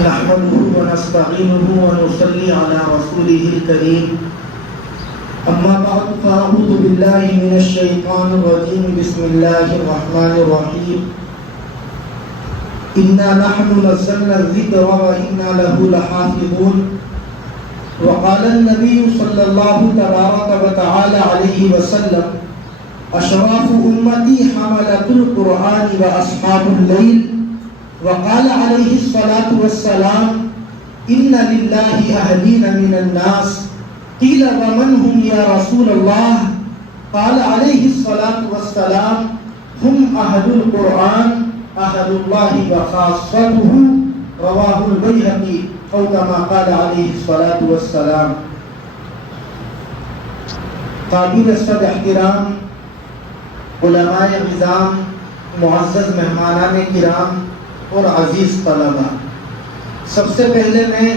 نحمده ونستعينه ونصلي على رسوله الكريم أما بعد فأعوذ بالله من الشيطان الرجيم بسم الله الرحمن الرحيم إنا نحن نزلنا الذكر وإنا له لحافظون وقال النبي صلى الله تبارك وتعالى عليه وسلم أشراف أمتي حملة القرآن وأصحاب الليل وقال عليه الصلاة والسلام إن لله أهلين من الناس قيل ومن هم يا رسول الله قال عليه الصلاة والسلام هم أهل القرآن أهل الله وخاصته رواه البيهقي أو كما قال عليه الصلاة والسلام. قابل صد احترام علماء نظام، معزز مہمانان کرام اور عزیز طلبہ، سب سے پہلے میں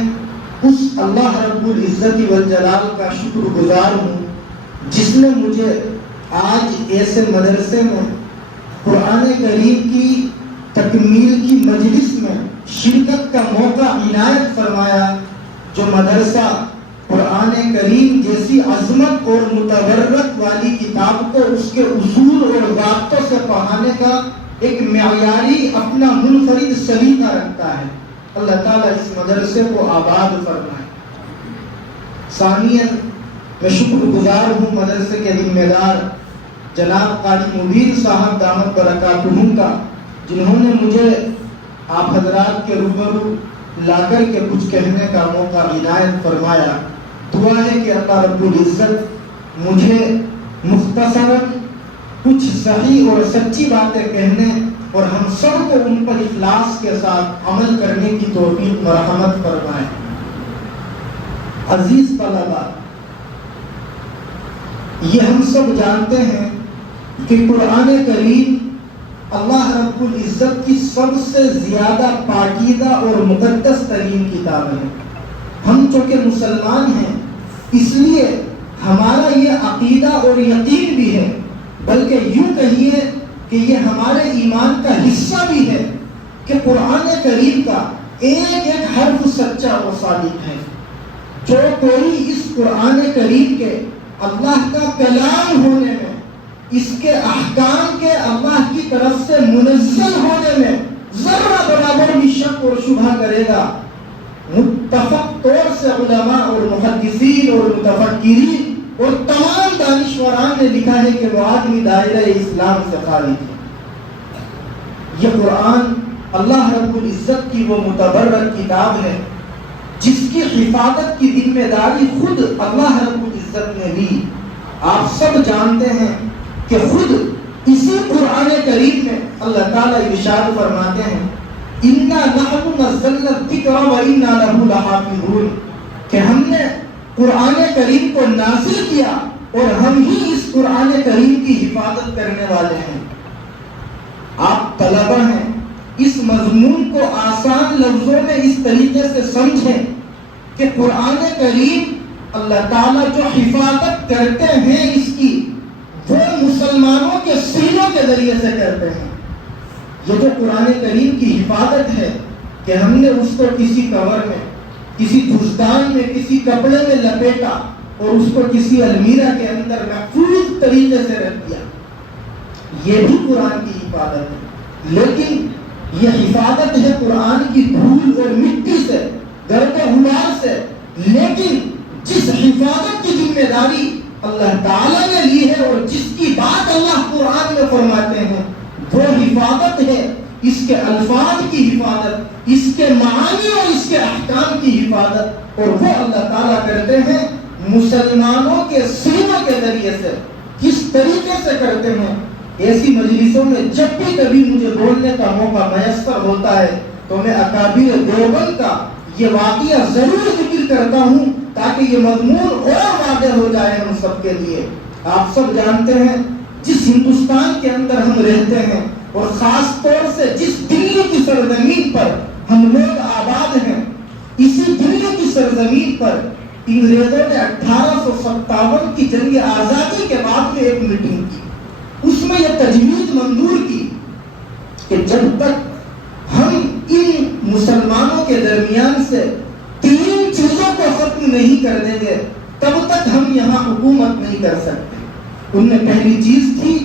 اس اللہ رب العزت والجلال کا شکر گزار ہوں جس نے مجھے آج ایسے مدرسے میں قرآن کریم کی تکمیل کی مجلس میں شرکت کا موقع عنایت فرمایا، جو مدرسہ قرآن کریم جیسی عظمت اور متبرکت والی کتاب کو اس کے اصول اور ضابطوں سے پڑھانے کا ایک معیاری اپنا منفرد سلیقہ رکھتا ہے. اللہ تعالیٰ اس مدرسے کو آباد فرمائے. ثانیاً میں شکر گزار ہوں مدرسے کے ذمہ دار جناب قاری مبین صاحب دامت برکاتہم کا، جنہوں نے مجھے آپ حضرات کے روبرو لا کر کے کچھ کہنے کا موقع عنایت فرمایا. دعا ہے کہ اللہ رب العزت مجھے مختصراً کچھ صحیح اور سچی باتیں کہنے اور ہم سب کو ان پر اخلاص کے ساتھ عمل کرنے کی توفیق مرحمت فرمائے. عزیز طلبہ، یہ ہم سب جانتے ہیں کہ قرآن کریم اللہ رب العزت کی سب سے زیادہ پاکیزہ اور مقدس ترین کتاب ہے. ہم چونکہ مسلمان ہیں اس لیے ہمارا یہ عقیدہ اور یقین بھی ہے، بلکہ یوں کہیے کہ یہ ہمارے ایمان کا حصہ بھی ہے کہ قرآن کریم کا ایک ایک حرف سچا و صادق ہے. جو کوئی اس قرآن کریم کے اللہ کا کلام ہونے میں، اس کے احکام کے اللہ کی طرف سے منزل ہونے میں ذرہ برابر بھی شک اور شبہ کرے گا، متفق طور سے علماء اور محدثین اور متفکرین اور تمام دانشوران نے لکھا ہے کہ وہ آدمی دائرہ اسلام سے خارج ہے. یہ قرآن اللہ رب العزت کی وہ متبرک کتاب ہے جس کی حفاظت کی ذمہ داری خود اللہ رب العزت نے لی. آپ سب جانتے ہیں کہ خود اسی قرآن کریم میں اللہ تعالیٰ ارشاد فرماتے ہیں اِنَّا نَحْنُ نَزَّلْنَا الذِّكْرَ وَإِنَّا لَهُ لَحَافِظُونَ، کہ ہم نے قرآن کریم کو نازل کیا اور ہم ہی اس قرآن کریم کی حفاظت کرنے والے ہیں. آپ طلبہ ہیں، اس مضمون کو آسان لفظوں میں اس طریقے سے سمجھیں کہ قرآن کریم اللہ تعالیٰ جو حفاظت کرتے ہیں اس کی، وہ مسلمانوں کے سینوں کے ذریعے سے کرتے ہیں. یہ جو قرآن کریم کی حفاظت ہے کہ ہم نے اس کو کسی کور میں، کسی دستان میں، کسی کپڑے میں لپیٹا اور اس کو کسی المیرہ کے اندر محفوظ طریقے سے رکھ دیا، یہ بھی قرآن کی حفاظت ہے. لیکن یہ حفاظت ہے قرآن کی دھول اور مٹی سے، گرد و غبار سے. لیکن جس حفاظت کی ذمہ داری اللہ تعالیٰ نے لی ہے اور جس کی بات اللہ قرآن میں فرماتے ہیں، وہ حفاظت ہے اس کے الفاظ کی حفاظت، اس کے معانی اور اس کے احکام کی حفاظت، اور وہ اللہ تعالیٰ کرتے ہیں مسلمانوں کے سینوں کے ذریعے سے. کس طریقے سے کرتے ہیں؟ ایسی مجلسوں میں جب بھی کبھی مجھے بولنے کا موقع میسر ہوتا ہے تو میں اکابر دیوبند کا یہ واقعہ ضرور ذکر کرتا ہوں تاکہ یہ مضمون اور واضح ہو جائے ہم سب کے لیے. آپ سب جانتے ہیں جس ہندوستان کے اندر ہم رہتے ہیں اور خاص طور سے جس دلی کی سرزمین پر ہم لوگ آباد ہیں، اسی دلی کی سرزمین پر انگریزوں نے 1857 کی جنگ آزادی کے بعد میں ایک میٹنگ کی. اس میں یہ تجویز منظور کی کہ جب تک ہم ان مسلمانوں کے درمیان سے 3 چیزوں کو ختم نہیں کر دیں گے تب تک ہم یہاں حکومت نہیں کر سکتے۔ ان میں پہلی چیز تھی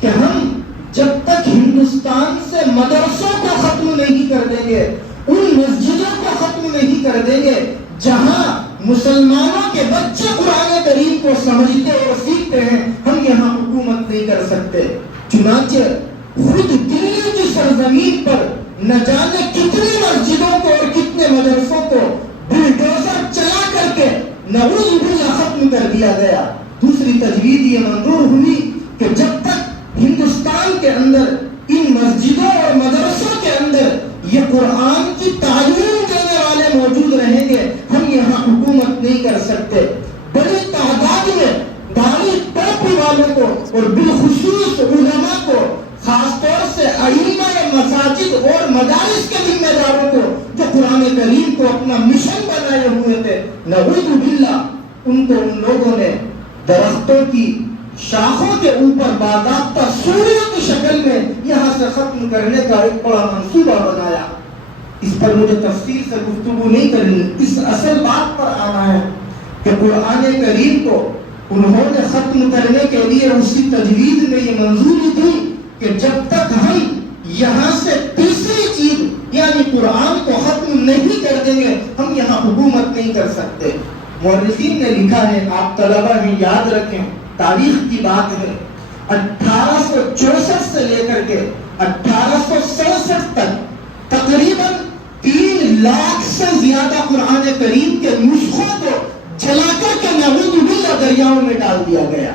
کہ ہم جب تک ہندوستان سے مدرسوں کو ختم نہیں کر دیں گے، ان مسجدوں کو ختم نہیں کر دیں گے جہاں مسلمانوں کے بچے قرآن کریم کو سمجھتے اور سیکھتے ہیں، ہم یہاں حکومت نہیں کر سکتے۔ چنانچہ خود دلی کی سرزمین پر نہ جانے کتنی مسجدوں کو اور کتنے مدرسوں کو بلڈوزر چلا کر کے نعوذ باللہ ختم کر دیا گیا۔ دوسری تجویز یہ منظور ہوئی کہ جب تک ہندوستان کے اندر ان مسجدوں اور مدرسوں کے اندر یہ قرآن کی تعلیم دینے والے موجود رہیں گے، ہم یہاں حکومت نہیں کر سکتے۔ بڑی تعداد میں داڑھی ٹوپی والوں کو اور بالخصوص علماء کو، خاص طور سے ائمہ مساجد اور مدارس کے ذمہ داروں کو جو قرآن کریم کو اپنا مشن بنائے ہوئے تھے، نعوذ باللہ ان کو ان لوگوں نے درختوں کی شاخوں کے اوپر باضابطہ سوریوں کی شکل میں یہاں سے ختم کرنے کا ایک بڑا منصوبہ بنایا۔ اس پر مجھے تفصیل سے گفتگو نہیں کرنی، اس اصل بات پر آنا ہے کہ قرآن کریم کو انہوں نے ختم کرنے کے لیے اسی تجویز میں یہ منظوری دی کہ جب تک ہم یہاں سے تیسری چیز یعنی قرآن کو ختم نہیں کر دیں گے، ہم یہاں حکومت نہیں کر سکتے۔ مورخین نے لکھا ہے، آپ طلبہ بھی یاد رکھیں، تاریخ کی بات ہے، 1864 سے لے کر کے 1867 تک تقریباً 3 لاکھ سے زیادہ قرآن کریم کے نسخوں کو جلا کر کے نعوذ باللہ دریاؤں میں ڈال دیا گیا۔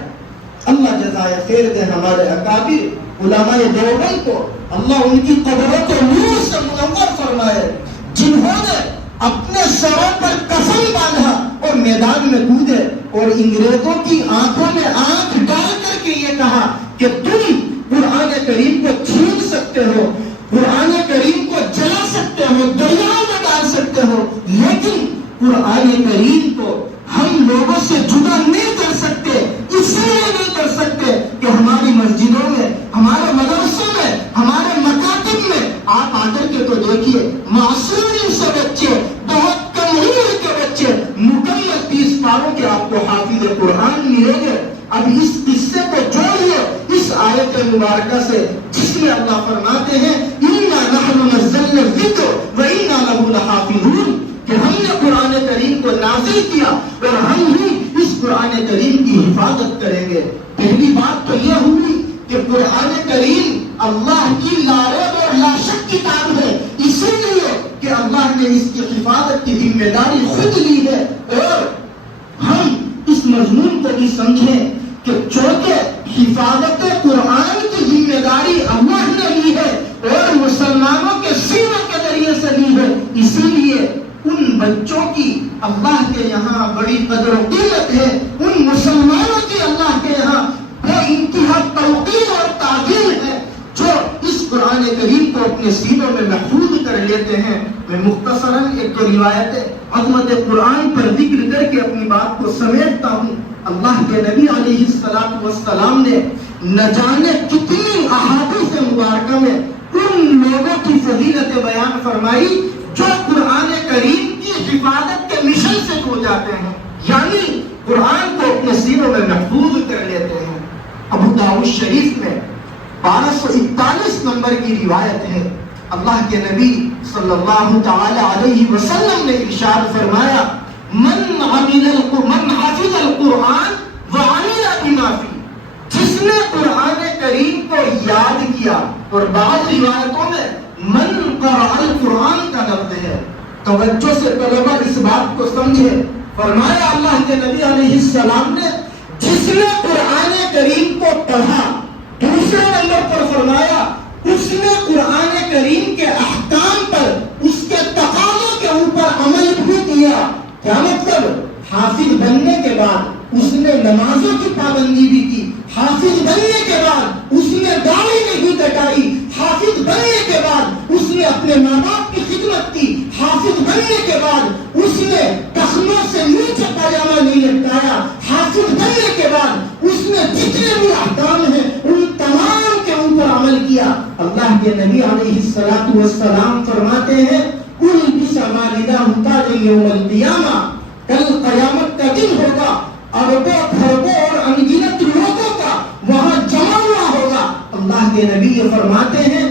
اللہ جزائے خیر دے ہمارے اکابر علماء دیوبند کو، اللہ ان کی قبروں کو نور سے منور فرمائے، جنہوں نے اپنے سروں پر کفن باندھا اور میدان میں کودے اور انگریزوں کی آنکھوں میں آنکھ ڈال کر کے یہ کہا کہ تم قرآن کریم کو چھین سکتے ہو، قرآن کریم کو جلا سکتے ہو، دریاؤں میں ڈال سکتے ہو، لیکن قرآن کریم کو ہم لوگوں سے جدا نہیں کر سکتے۔ اس لیے نہیں کر سکتے کہ ہماری مسجدوں میں، ہمارے مدرسوں میں، ہمارے مکاتب میں آپ آ کر کے تو دیکھیے، معصوم سے بچے، بہت کم عمر کے بچے، مکمل 30 پاروں کے آپ کو حافظ قرآن ملیں گے۔ اب اس قصے کو جوڑیے اس آیت مبارکہ سے، جس میں اللہ فرماتے ہیں اِنَّا نَحْنُ نَزَّلْنَا الذِّكْرَ وَإِنَّا لَهُ لَحَافِظُونَ، کہ ہم نے قرآن کریم کو نازل کیا اور ہم ہی اس قرآن کریم کی حفاظت کریں گے۔ پہلی بات تو یہ ہوئی کہ قرآن کریم اللہ کی لا ریب اور لا شک کتاب ہے، اسی لیے کہ اللہ نے اس کی حفاظت کی ذمہ داری خود لی ہے، اور ہم اس مضمون کو بھی سمجھیں کہ چونکہ حفاظت قرآن کی ذمہ داری اللہ نے لی ہے اور مسلمانوں کے سینوں کے ذریعے سے لی ہے، اسی لیے ان بچوں کی اللہ کے یہاں بڑی قدر و قیمت ہے، ان مسلمانوں کی اللہ کے یہاں بے انتہا توقیر اور تعظیم ہے جو اس قرآن کریم کو اپنے سینوں میں محفوظ کر لیتے ہیں۔ میں مختصراً ایک روایت عظمت قرآن پر ذکر کر کے اپنی بات کو سمیٹتا ہوں۔ اللہ کے نبی علیہ السلام نے نہ جانے کتنی احادیث مبارکہ میں ان لوگوں کی فضیلت بیان فرمائی جو قرآن کریم کی حفاظت کے مشن سے جڑ جاتے ہیں، یعنی قرآن کو اپنے سینوں میں محفوظ کر لیتے ہیں۔ ابو داؤد شریف میں 1241 نمبر کی روایت ہے، اللہ کے نبی صلی اللہ تعالی علیہ وسلم نے ارشاد فرمایا، من حفظ القرآن وعمل بما فیہ، جس نے قرآن کریم کو یاد کیا، اور بعض روایتوں میں من قرأ القرآن کا لفظ ہے۔ توجہ سے طلبہ اس بات کو سمجھے، فرمایا اللہ کے نبی علیہ السلام نے جس نے قرآن کریم کو پڑھا، دوسرے نمبر پر فرمایا اس نے قرآن کریم کے احکام پر، اس کے تقاضوں کے اوپر عمل بھی کیا۔ کیا مطلب؟ حافظ بننے کے بعد اس نے نمازوں کی پابندی بھی کی، حافظ بننے کے بعد اس نے داڑھی نہیں کٹائی، حافظ بننے کے بعد اس نے اپنے ماں باپ کی خدمت کی، حافظ بننے کے بعد اس نے ٹخنوں سے نیچے پاجامہ نہیں لٹکایا، حافظ بننے کے بعد اس نے جتنے بھی احکام ہیں ان تمام کے اوپر عمل کیا۔ اللہ کے نبی علیہ السلام فرماتے ہیں یوم القیامہ، کل قیامت کا دن ہوگا، اربوں خربوں اور انگنت لوگوں کا وہاں جمع ہوا ہوگا۔ اللہ کے نبی یہ فرماتے ہیں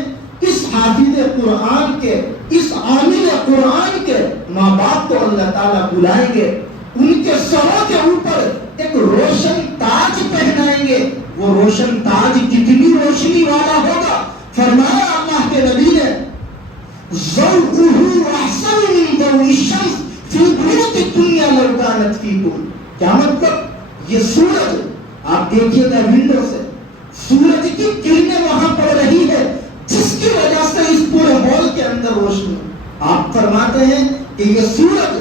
اس حافظ قرآن کے، اس عامل قرآن کے ماں باپ کو اللہ تعالیٰ بلائیں گے، ان کے سروں کے اوپر ایک روشن تاج پہنائیں گے۔ وہ روشن تاج کتنی روشنی والا ہوگا؟ فرمایا اللہ کے نبی نے ضوءه احسن من ضوء الشمس فی بیوت الدنیا لو کانت فیکم۔ کیا مطلب؟ یہ سورج آپ دیکھیے گا ونڈو سے، سورج کی کرنیں وہاں پڑ رہی ہے جس کی وجہ سے اس پورے ہال کے اندر روشنی۔ آپ فرماتے ہیں کہ یہ سورج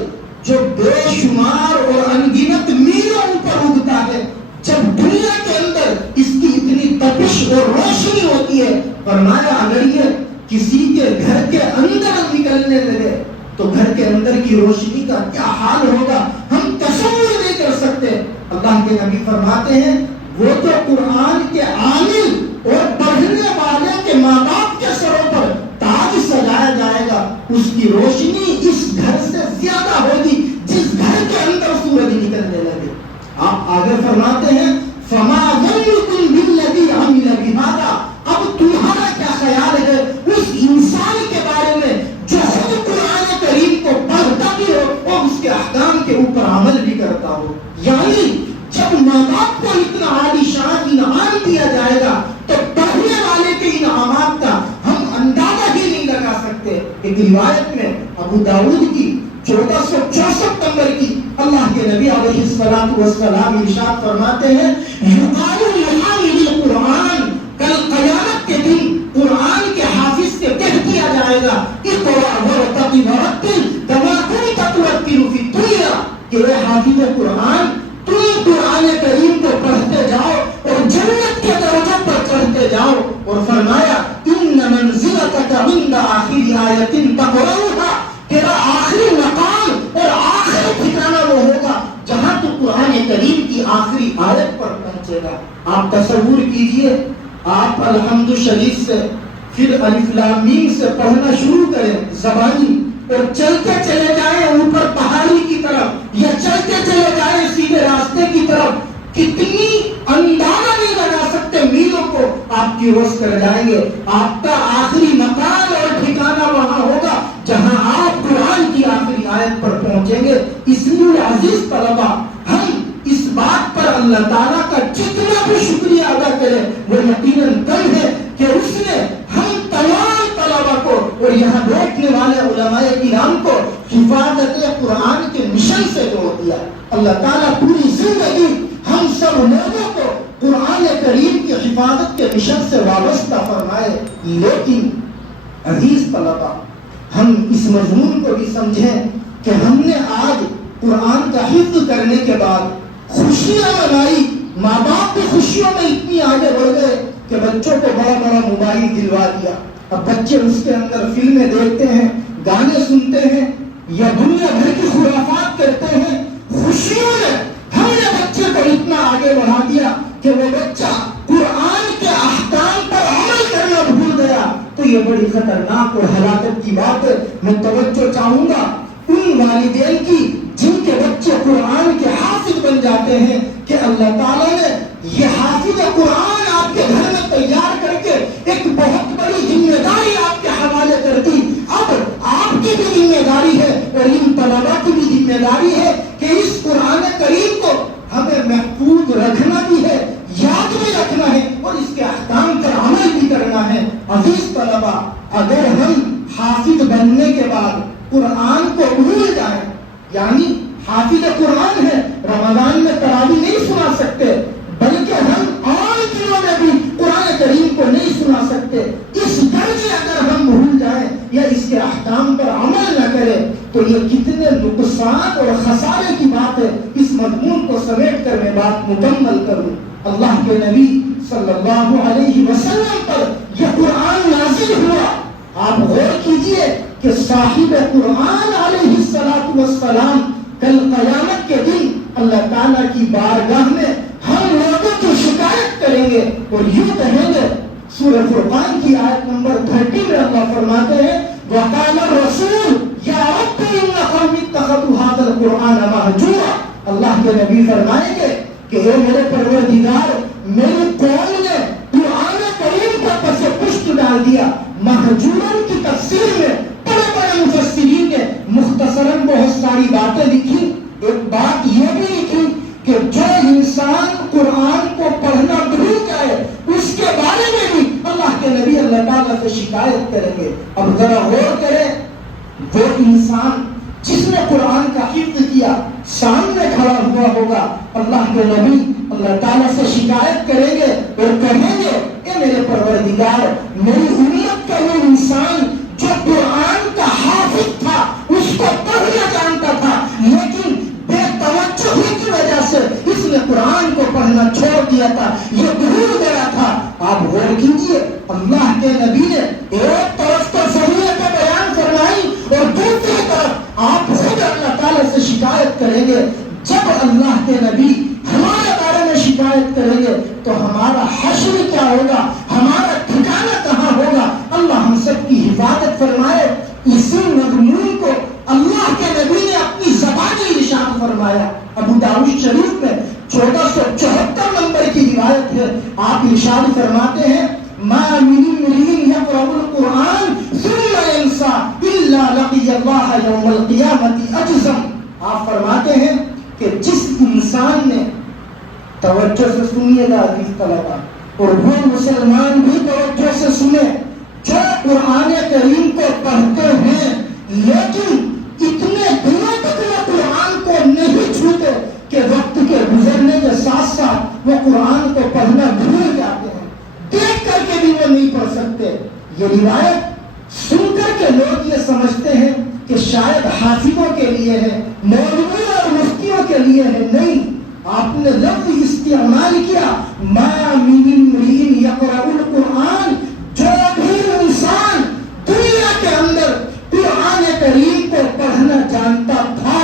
جو بے شمار اور انگنت میلوں اوپر اگتا ہے، جب دنیا کے اندر اس کی اتنی تپش اور روشنی ہوتی ہے، فرمایا اگر یہ کسی کے گھر کے اندر نکلنے لگے تو گھر کے اندر کی روشنی کا کیا حال ہوگا، ہم تصور نہیں کر سکتے۔ اللہ کے نبی فرماتے ہیں وہ تو قرآن کے عامل اور پڑھنے والے کے ماں باپ کے سروں پر تاج سجایا جائے گا، اس کی روشنی اس گھر سے زیادہ ہوگی جس گھر کے اندر سورج نکلنے لگے۔ آپ آگے فرماتے ہیں فما ظنکم بالذی عمل بہذا، اب تمہارا کیا خیال ہے اس انسان کے بارے میں جو خود قرآن کریم کو پڑھتا بھی ہو اور اس کے احکام کے اوپر عمل بھی کرتا ہو؟ یعنی جب ماں باپ کو اتنا عالیشان انعام دیا جائے گا تو پڑھنے والے کے انعامات کا ہم اندازہ ہی نہیں لگا سکتے۔ ایک روایت میں ابو داؤد کی 1464 نمبر کی اللہ کے نبی علیہ الصلوۃ والسلام ارشاد فرماتے ہیں یقال لحامل القرآن، کل قیامت کے دن قرآن کے حافظ سے کہہ دیا جائے گا اقرأ ورتقب ورتل کما كنت ترتل فی الدنیا، کہ اے حافظ قرآن تم قرآن کریم کو پڑھتے جاؤ اور جنت کے درجوں پر چڑھتے جاؤ، اور فرمایا ان منزلتک عند آخر آیۃ تقرأها، تیرا آخری مقام اور آخری ٹھکانہ وہ ہوگا جہاں تو قرآن کریم کی آخری آیت پر پہنچے گا۔ آپ تصور کیجئے آپ الحمد شریف سے پھر الف لام میم سے پڑھنا شروع کریں زبانی، اور چلتے چلے جائیں اوپر پہاڑی کی طرف یا چلتے چلے جائیں سیدھے راستے کی طرف، کتنی اندازہ نہیں لگا سکتے میلوں کو آپ کی روز کر جائیں گے۔ آپ کا آخری مقام اور ٹھکانہ وہاں ہوگا جہاں آپ قرآن کی آخری آیت پر پہنچیں گے۔ اس لیے عزیز طلبہ، ہم اس بات پر اللہ تعالیٰ کا جتنا بھی شکریہ ادا کریں وہ یقیناً کم ہے کہ اس نے ہم تمام طلبہ کو اور یہاں بیٹھنے والے علماء کرام کو حفاظت قرآن کے مشن سے جوڑ دیا۔ اللہ تعالیٰ پوری زندگی ہم سب لوگوں کو قرآن کریم کی حفاظت کے مشن سے وابستہ فرمائے۔ لیکن عزیز طلبہ، ہم اس مضمون کو بھی سمجھیں کہ ہم نے آج قرآن کا حفظ کرنے کے بعد خوشیاں منائی، ماں باپ کی خوشیوں میں اتنی آگے بڑھ گئے کہ بچوں کو بڑا بڑا موبائل دلوا دیا۔ اب بچے اس کے اندر فلمیں دیکھتے ہیں، گانے سنتے ہیں یا دنیا بھر کی خرافات کرتے ہیں۔ خوشیوں میں ہم نے بچے کو اتنا آگے بڑھا دیا کہ وہ بچہ قرآن کے احکام پر عمل کرنا بھول گیا، تو یہ بڑی خطرناک اور ہلاکت کی بات ہے۔ میں توجہ چاہوں گا ان والدین کی جن کے بچے قرآن کے حافظ بن جاتے ہیں کہ اللہ تعالیٰ نے یہ حافظ قرآن آپ کے گھر میں تیار کر کے ایک بہت بڑی ذمہ داری آپ کے حوالے کر دی۔ اب آپ کی بھی ذمہ داری ہے اور ان طلباء کی بھی ذمہ داری ہے کہ اس قرآن کریم کو ہمیں محفوظ رکھنا بھی ہے، یاد بھی رکھنا ہے اور اس کے احکام پر عمل بھی کرنا ہے۔ عزیز طلباء، اگر ہم حافظ بننے کے بعد قرآن کو بھول جائیں، یعنی حافظ قرآن ہے رمضان میں تراویح نہیں سنا سکتے، بلکہ ہم عام دنوں میں بھی قرآن کریم کو نہیں سنا سکتے، اس درجے اگر ہم بھول جائیں یا اس کے احکام پر عمل نہ کریں تو یہ کتنے نقصان اور خسارے کی بات ہے۔ اس مضمون کو سمیٹ کر میں بات مکمل کروں۔ اللہ کے نبی صلی اللہ علیہ وسلم پر یہ قرآن نازل ہوا۔ آپ غور کیجئے کہ صاحب قرآن علیہ السلام کل قیامت کے دن اللہ تعالیٰ کی بارگاہ میں ہم لوگوں کی شکایت کریں گے اور یوں کہیں گے۔ سورہ فرقان کی آیت نمبر 30 میں اللہ فرماتے ہیں وَقَالَ الرَّسُولُ يَا رَبِّ إِنَّ قَوْمِي اتَّخَذُوا کے نبی فرمائیں گے کہ اے میرے پروردگار، میری قوم نے قرآن کریم کو پس پشت ڈال دیا۔ مہجورن کی تفسیر میں بڑے بڑے مفسرین نے مختصراً بہت ساری باتیں لکھی۔ ایک بات یہ بھی لکھی کہ جو انسان قرآن کو پڑھنا بھول جائے اس کے بارے میں بھی اللہ کے نبی اللہ تعالیٰ سے شکایت کریں گے۔ اب ذرا غور کریں، وہ انسان جس نے قرآن کا حفظ کیا سامنے کھڑا ہوا ہوگا، اللہ کے نبی اللہ تعالیٰ سے شکایت کریں گے اور کہیں گے اے میرے پروردگار، میری امت کا وہ انسان جو قرآن کا حافظ تھا، اس کو پڑھنا جانتا تھا، لیکن بے توجہی کی وجہ سے اس نے قرآن کو پڑھنا چھوڑ دیا تھا، یہ بھول گیا تھا۔ آپ غور کیجیے، اللہ کے نبی نے ایک طرف تو شریعت کا بیان فرمائی اور دوسری طرف آپ خود اللہ تعالیٰ سے شکایت کریں گے۔ جب اللہ کے نبی ہمارے بارے میں شکایت کریں گے تو ہمارا حشر کیا ہوگا، ہمارا ٹھکانہ کہاں ہوگا؟ اللہ ہم سب کی حفاظت فرمائے۔ اسی مضمون کو اللہ کے نبی نے اپنی زبانی ارشاد فرمایا۔ ابو داؤد شریف میں 1474 نمبر کی روایت ہے، آپ ارشاد فرماتے ہیں ما من امرئ یقرأ القرآن ثم ينسى الا لقي الله يوم القيامة اجزم۔ آپ فرماتے ہیں کہ جس انسان نے، توجہ سے سنیے گا عزیز طلبا، اور وہ مسلمان بھی توجہ سے سنے، جو قرآن کریم کو پڑھتے ہیں لیکن اتنے دنوں تک وہ قرآن کو نہیں چھوتے کہ وقت کے گزرنے کے ساتھ ساتھ وہ قرآن کو پڑھنا بھول جاتے ہیں، دیکھ کر کے بھی وہ نہیں پڑھ سکتے۔ یہ روایت سن کر کے لوگ یہ سمجھتے ہیں کہ شاید حافظوں کے لیے ہے، مولویوں اور مفتیوں کے لیے ہے۔ نہیں، آپ نے لفظ استعمال کیا ما من امرئ یقرأ القرآن، جو بھی انسان دنیا کے اندر قرآن کریم کو پڑھنا جانتا تھا،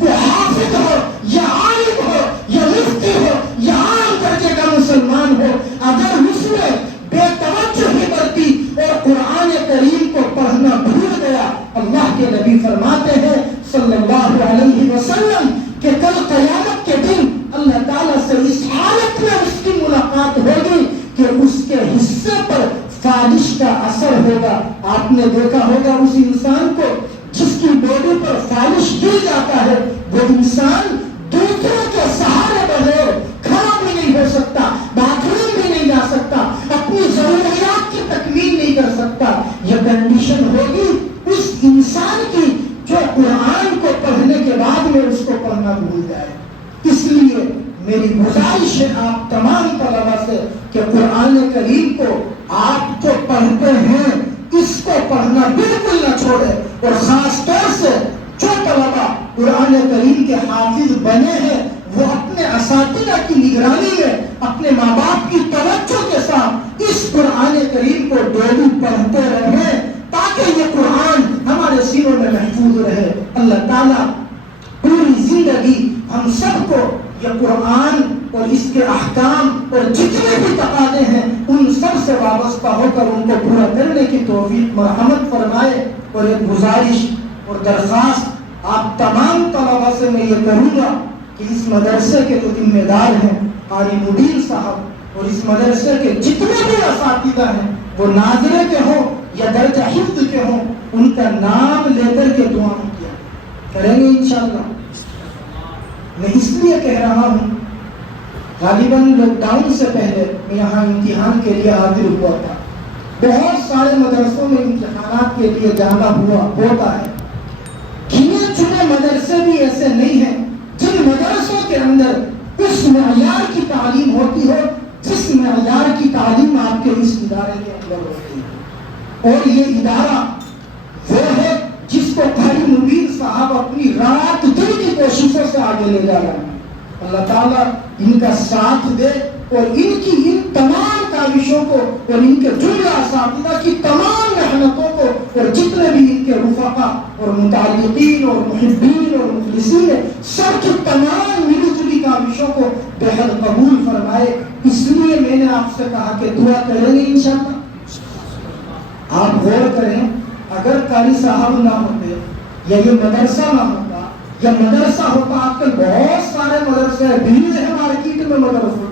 وہ حافظ ہو یا عالم ہو یا مفتی ہو یا عام درجے کا مسلمان ہو، اگر اس نے بے توجہی برتی اور قرآن کریم کو پڑھنا بھول گیا، اللہ کے نبی فرماتے ہیں صلی اللہ علیہ وسلم کہ کل قیامت کے دن اللہ تعالیٰ سے اس حالت میں اس کی ملاقات ہوگی کہ اس کے حصے پر فالش کا اثر ہوگا۔ آپ نے دیکھا ہوگا اس انسان کو جس کی باڈی پر فالش گر جاتا ہے، وہ انسان دوسروں کے سہارے بغیر کھڑا بھی نہیں ہو سکتا، باتھ روم بھی نہیں جا سکتا، اپنی ضروریات کی تکمیل نہیں کر سکتا۔ یہ کنڈیشن ہوگی اس انسان کی جو قرآن کو پڑھنے کے بعد میں اس کو پڑھنا بھول جائے۔ اس لیے میری گزارش ہے آپ تمام طلبا سے کہ قرآن کریم کو آپ جو پڑھتے ہیں اس کو پڑھنا بالکل نہ چھوڑے، اور خاص طور سے جو طلبا قرآن کریم کے حافظ بنے ہیں وہ اپنے اساتذہ کی نگرانی میں اپنے ماں باپ کی توجہ کے ساتھ اس قرآن کریم کو ڈیلی پڑھتے رہیں تاکہ یہ قرآن ہمارے سینوں میں محفوظ رہے۔ اللہ تعالیٰ پوری زندگی ہم سب کو یہ قرآن اور اس کے احکام اور جتنے بھی تقاضے ہیں ان سب سے وابستہ ہو کر ان کو پورا کرنے کی توفیق مرحمت فرمائے۔ اور ایک گزارش اور درخواست آپ تمام طلبا سے میں یہ کروں گا کہ اس مدرسے کے جو ذمہ دار ہیں قاری مبین صاحب اور اس مدرسے کے جتنے بھی اساتذہ ہیں وہ ناظرے کے ہوں یا درجہ حفظ کے ہوں، ان کا نام لے کر کے دعا کیا کریں گے انشاءاللہ۔ میں اس لیے کہہ رہا ہوں، غالباً لاک ڈاؤن سے پہلے میں یہاں امتحان کے لیے حاضر ہوا تھا۔ بہت سارے مدرسوں میں امتحانات کے لیے جانا ہوتا ہے۔ گنے چنے مدرسے بھی ایسے نہیں ہیں جن مدرسوں کے اندر اس معیار کی تعلیم ہوتی ہو جس معیار کی تعلیم آپ کے اس ادارے کے اندر ہوتی ہے۔ اور یہ ادارہ وہ ہے جس کو قاری مبین صاحب اپنی رات دن کی کوششوں سے آگے لے جا رہے ہیں۔ اللہ تعالیٰ ان کا ساتھ دے اور ان کی ان تمام کاوشوں کو اور ان کے جملہ اساتذہ کی تمام محنتوں کو اور جتنے بھی ان کے رفقا اور متعلقین اور محبین اور مخلصین سب کی تمام ملی جلی کاوشوں کو بہت قبول فرمائے۔ اس لیے میں نے آپ سے کہا کہ دعا کریں گے انشاءاللہ۔ آپ غور کریں، اگر قاری صاحب نہ ہوتے یا یہ مدرسہ نہ ہوتا یا مدرسہ ہوتا، آج کل بہت سارے مدرسے ہیں، بھیڑ ہے مارکیٹ میں مدرسے،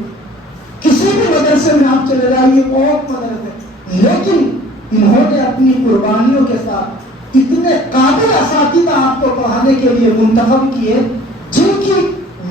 کسی بھی مدرسے میں آپ چلے جائیے بہت مدرسے، لیکن انہوں نے اپنی قربانیوں کے ساتھ اتنے قابل اساتذہ آپ کو پڑھانے کے لیے منتخب کیے، جن کی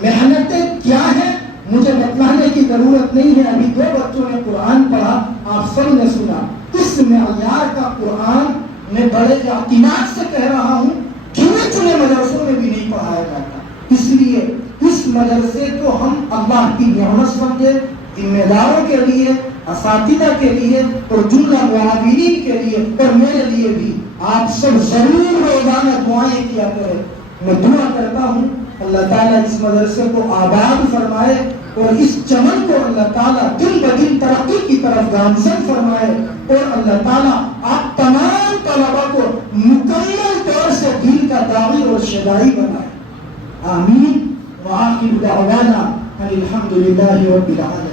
محنتیں کیا ہیں مجھے بتلانے کی ضرورت نہیں ہے۔ ابھی 2 بچوں نے قرآن پڑھا، آپ سب نے سنا۔ اس معیار کا قرآن میں بڑے اعتماد سے کہہ رہا ہوں گنے چنے مدرسوں میں بھی نہیں پڑھایا جاتا۔ اس لیے اس مدرسے کو ہم اللہ کی نعمت سمجھے، ذمہ داروں کے لیے، اساتذہ کے لیے اور جملہ معاونین کے لیے اور میرے لیے بھی آپ سب ضرور روزانہ دعائیں کیا کریں۔ میں دعا کرتا ہوں اللہ تعالیٰ اس مدرسے کو آباد فرمائے اور اس چمن کو اللہ تعالیٰ دن بدن ترقی کی طرف گامزن فرمائے، اور اللہ تعالیٰ آپ تمام طلباء کو مکمل طور سے دین کا داعی اور شدائی بنائے۔ آمین۔ وآخر دعوانا الحمد للہ رب العالمین۔